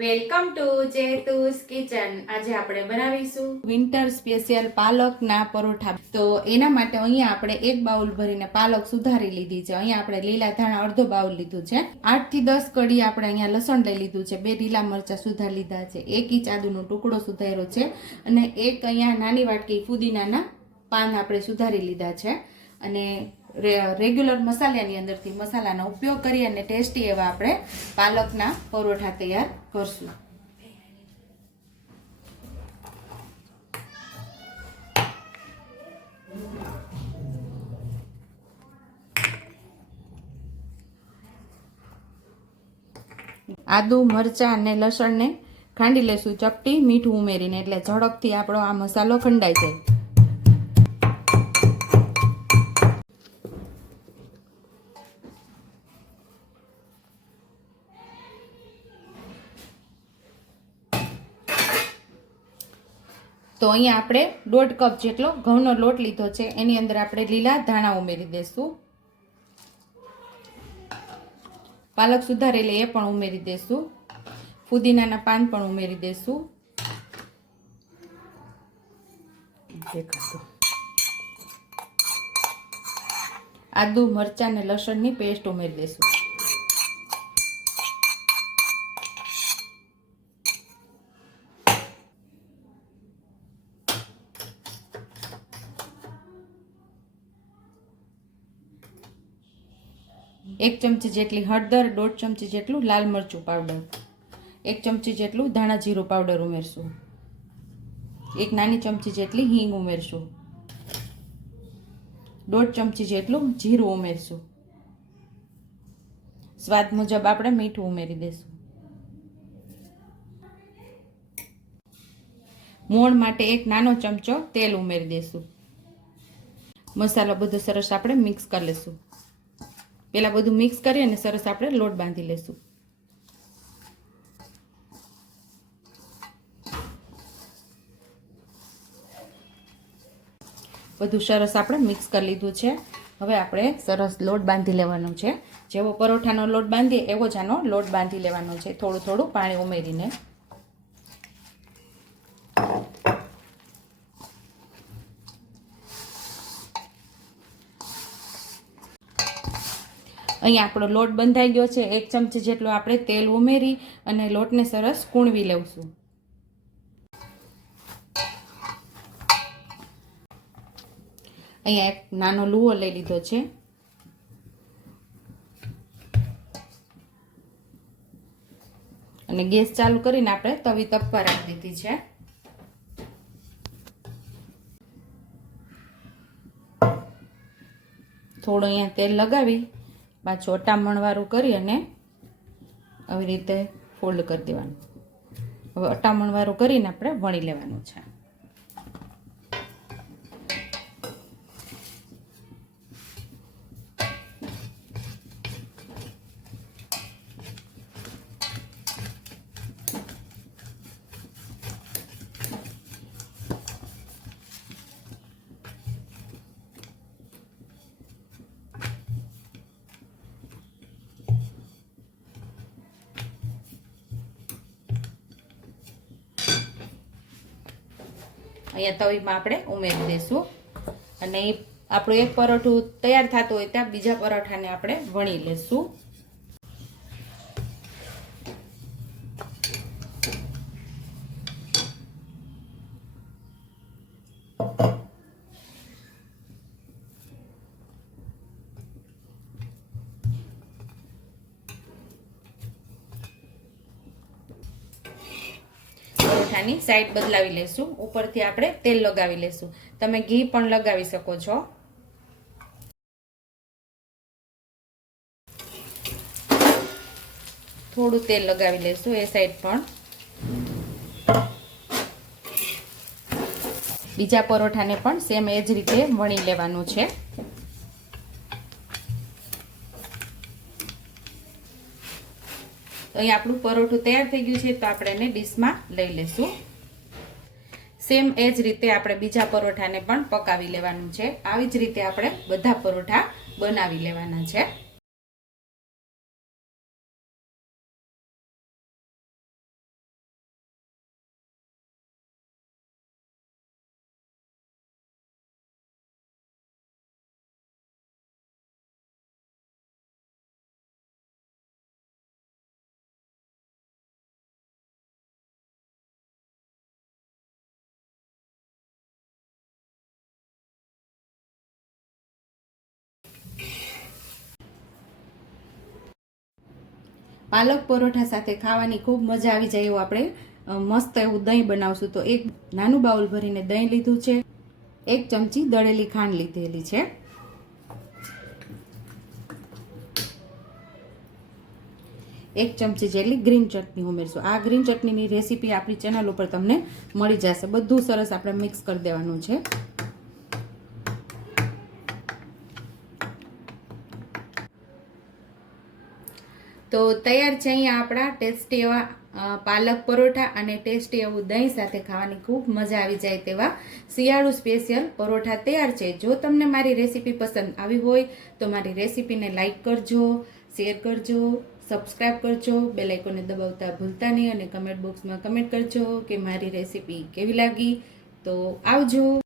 Welcome to જેતુસ kitchen. આજે આપણે બનાવીશું વિન્ટર સ્પેશિયલ પાલકના પરોઠા. તો એના માટે અહીંયા આપણે 1 બાઉલ ભરીને પાલક સુધારી લીધી છે. અહીંયા આપણે લીલા ધાણા અડધો બાઉલ લીધું છે. 8 થી 10 કડી આપણે અહીંયા લસણ લઈ લીધું છે. 2 લીલા મરચા સુધારી લીધા છે. 1 ઇંચ આદુનો ટુકડો સુધાર્યો છે અને એક અહીંયા નાની વાટકી ફુદીનાના પાન આપણે સુધારી લીધા છે. અને રેગ્યુલર મસાલાની અંદરથી મસાલાનો ઉપયોગ કરી અને ટેસ્ટી એવા આપણે પાલકના પરોઠા તૈયાર કરશું. આદુ મરચાં અને લસણને ખાંડી લેશું ચપટી મીઠું ઉમેરીને, એટલે ઝડપથી આપણો આ મસાલો ખંડાઈ જાય. તો અહીંયા આપણે 1.5 કપ જેટલો ઘઉંનો લોટ લીધો છે. એની અંદર આપણે લીલા ધાણા ઉમેરી દઈશું. પાલક સુધારેલી એ પણ ઉમેરી દઈશું. ફુદીનાના પાન પણ ઉમેરી દઈશું. આદુ મરચાં અને લસણની પેસ્ટ ઉમેરી દઈશું. એક ચમચી જેટલી હળદર, 1.5 ચમચી જેટલું લાલ મરચું પાવડર, 1 ચમચી જેટલું ધાણા જીરું પાવડર ઉમેરશું. 1 નાની ચમચી જેટલી હિંગ ઉમેરશું. 1.5 ચમચી જેટલું જીરું ઉમેરશું. સ્વાદ મુજબ આપણે મીઠું ઉમેરી દઈશું. મોણ માટે 1 નાનો ચમચો તેલ ઉમેરી દઈશું. મસાલો બધો સરસ આપણે મિક્સ કરી લઈશું. પેલા બધું મિક્સ કરી અને સરસ આપણે લોટ બાંધી લેશું. બધું સરસ આપણે મિક્સ કરી લીધું છે. હવે આપણે સરસ લોટ બાંધી લેવાનો છે. જેવો પરોઠાનો લોટ બાંધીએ એવો જ આનો લોટ બાંધી લેવાનો છે, થોડું થોડું પાણી ઉમેરીને. અહીંયા આપણો લોટ બંધાઈ ગયો છે. 1 ચમચી જેટલું આપણે તેલ ઉમેરી અને લોટને સરસ કૂણવી લેવું. અહીંયા એક નાનો લુવો લઈ લીધો છે. અને ગેસ ચાલુ કરીને આપણે તવી તપવા રાખી દીધી છે. થોડું અહીંયા તેલ લગાવી પાછું અટામણવાળું કરી અને આવી રીતે ફોલ્ડ કરી દેવાનું. હવે અટામણવાળું કરીને આપણે વણી લેવાનું છે. અહીંયા તવીમાં આપણે ઉમેરી દઈશું અને આપણું એક પરોઠું તૈયાર થતું હોય ત્યાં બીજા પરોઠાને આપણે વણી લેશું. પરોઠાની સાઈડ બદલાવી લેશું. ઉપરથી આપણે તેલ લગાવી લેશું. તમે ઘી પણ લગાવી શકો છો. થોડું તેલ લગાવી લેશું એ સાઈડ પણ. બીજા પરોઠાને પણ સેમ એ જ રીતે વણી લેવાનું છે. તો અહીં આપણું પરોઠું તૈયાર થઈ ગયું છે. તો આપણે એને ડીશમાં લઈ લેશું. સેમ એ જ રીતે આપણે બીજા પરોઠાને પણ પકાવી લેવાનું છે. આવી જ રીતે આપણે બધા પરોઠા બનાવી લેવાના છે. પાલક પરોઠા સાથે ખાવાની ખૂબ મજા આવી જાય એવું આપણે મસ્ત એવું દહીં બનાવશું. તો એક નાનું બાઉલ ભરીને દહીં લીધું છે, 1 ચમચી દળેલી ખાંડ લીધેલી છે, 1 ચમચી જેટલી ગ્રીન ચટણી ઉમેરશું. આ ગ્રીન ચટણીની રેસીપી આપણી ચેનલ ઉપર તમને મળી જશે. બધું સરસ આપણે મિક્સ કરી દેવાનું છે. તો તૈયાર છે અહીંયા આપણા ટેસ્ટી એવા પાલક પરોઠા અને ટેસ્ટી એવું દહીં સાથે ખાવાની ખૂબ મજા આવી જાય તેવા શિયાળુ સ્પેશિયલ પરોઠા તૈયાર છે. જો તમને મારી રેસીપી પસંદ આવી હોય તો મારી રેસીપીને લાઈક કરજો, શેર કરજો, સબસ્ક્રાઈબ કરજો, બેલ આઇકોનને દબાવતા ભૂલતા નહીં અને કમેન્ટ બોક્સમાં કમેન્ટ કરજો કે મારી રેસીપી કેવી લાગી. તો આવજો.